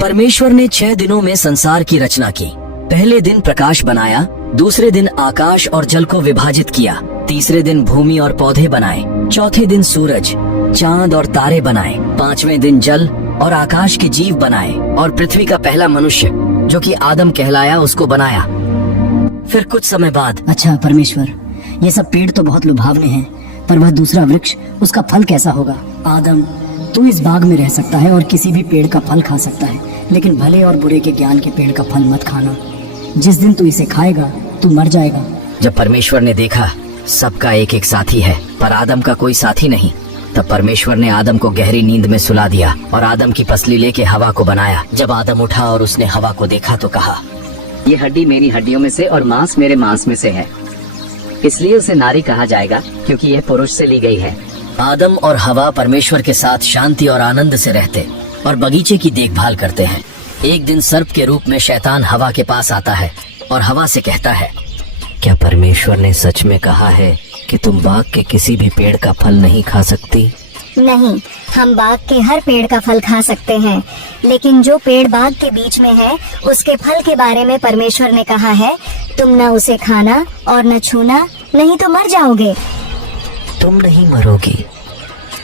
परमेश्वर ने 6 दिनों में संसार की रचना की। पहले दिन प्रकाश बनाया, दूसरे दिन आकाश और जल को विभाजित किया, तीसरे दिन भूमि और पौधे बनाए, चौथे दिन सूरज, चांद और तारे बनाए, पांचवें दिन जल और आकाश के जीव बनाए और पृथ्वी का पहला मनुष्य जो कि आदम कहलाया उसको बनाया। फिर कुछ समय बाद, अच्छा परमेश्वर, ये सब पेड़ तो बहुत लुभावने हैं, पर वह दूसरा वृक्ष, उसका फल कैसा होगा? आदम, तू इस बाग में रह सकता है और किसी भी पेड़ का फल खा सकता है, लेकिन भले और बुरे के ज्ञान के पेड़ का फल मत खाना। जिस दिन तू इसे खाएगा तू मर जाएगा। जब परमेश्वर ने देखा सबका एक एक साथी है पर आदम का कोई साथी नहीं, तब परमेश्वर ने आदम को गहरी नींद में सुला दिया और आदम की पसली लेके हवा को बनाया। जब आदम उठा और उसने हवा को देखा तो कहा, ये हड्डी मेरी हड्डियों में से और मांस मेरे मांस में से है, इसलिए उसे नारी कहा जाएगा क्योंकि यह पुरुष से ली गई है। आदम और हवा परमेश्वर के साथ शांति और आनंद से रहते और बगीचे की देखभाल करते हैं। एक दिन सर्प के रूप में शैतान हवा के पास आता है और हवा से कहता है, क्या परमेश्वर ने सच में कहा है कि तुम बाग के किसी भी पेड़ का फल नहीं खा सकती? नहीं, हम बाग के हर पेड़ का फल खा सकते हैं, लेकिन जो पेड़ बाग के बीच में है उसके फल के बारे में परमेश्वर ने कहा है, तुम न उसे खाना और न छूना, नहीं तो मर जाओगे। तुम नहीं मरोगी।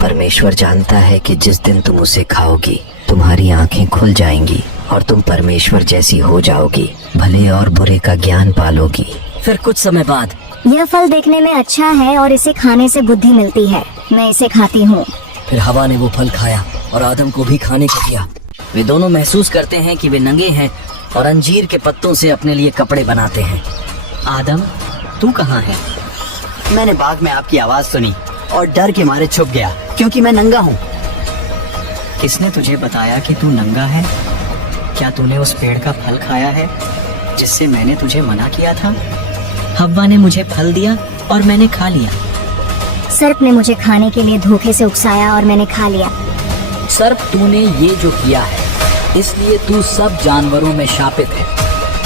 परमेश्वर जानता है कि जिस दिन तुम उसे खाओगी तुम्हारी आंखें खुल जाएंगी और तुम परमेश्वर जैसी हो जाओगी, भले और बुरे का ज्ञान पालोगी। फिर कुछ समय बाद, यह फल देखने में अच्छा है और इसे खाने से बुद्धि मिलती है, मैं इसे खाती हूँ। फिर हवा ने वो फल खाया और आदम को भी खाने को दिया। वे दोनों महसूस करते हैं कि वे नंगे हैं और अंजीर के पत्तों से अपने लिए कपड़े बनाते हैं। आदम, तू कहाँ है? मैंने बाग में आपकी आवाज सुनी और डर के मारे छुप गया क्योंकि मैं नंगा हूँ। किसने तुझे बताया कि तू नंगा है? क्या तूने उस पेड़ का फल खाया है जिससे मैंने तुझे मना किया था? हव्वा ने मुझे फल दिया और मैंने खा लिया। सर्प ने मुझे खाने के लिए धोखे से उकसाया और मैंने खा लिया। सर्प, तूने ये जो किया है इसलिए तू सब जानवरों में शापित है।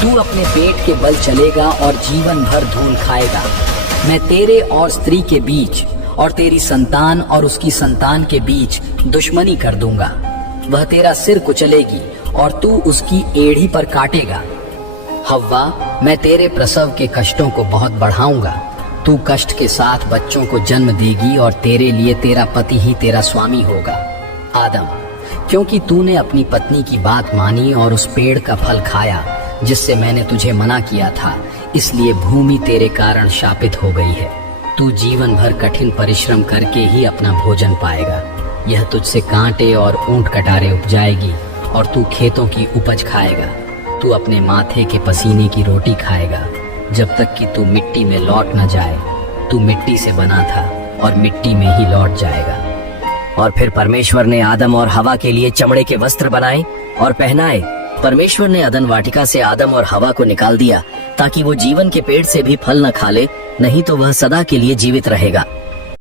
तू अपने पेट के बल चलेगा और जीवन भर धूल खाएगा। मैं तेरे और स्त्री के बीच और तेरी संतान और उसकी संतान के बीच दुश्मनी कर दूंगा। वह तेरा सिर कुचलेगी और तू उसकी एड़ी पर काटेगा। हव्वा, मैं तेरे प्रसव के कष्टों को बहुत बढ़ाऊंगा। तू कष्ट के साथ बच्चों को जन्म देगी और तेरे लिए तेरा पति ही तेरा स्वामी होगा। आदम, क्योंकि तूने अपनी पत्नी की बात मानी और उस पेड़ का फल खाया जिससे मैंने तुझे मना किया था, इसलिए भूमि तेरे कारण शापित हो गई है। तू जीवन भर कठिन परिश्रम करके ही अपना भोजन पाएगा। यह तुझसे कांटे और ऊंट कटारे उपजाएगी और तू खेतों की उपज खाएगा। तू अपने माथे के पसीने की रोटी खाएगा जब तक कि तू मिट्टी में लौट न जाए। तू मिट्टी से बना था और मिट्टी में ही लौट जाएगा। और फिर परमेश्वर ने आदम और हवा के लिए चमड़े के वस्त्र बनाए और पहनाए। परमेश्वर ने अदन वाटिका से आदम और हवा को निकाल दिया ताकि वो जीवन के पेड़ से भी फल न खा ले, नहीं तो वह सदा के लिए जीवित रहेगा।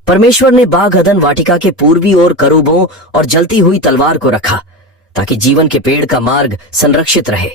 परमेश्वर ने बाग अदन वाटिका के पूर्वी ओर करूबों और जलती हुई तलवार को रखा ताकि जीवन के पेड़ का मार्ग संरक्षित रहे।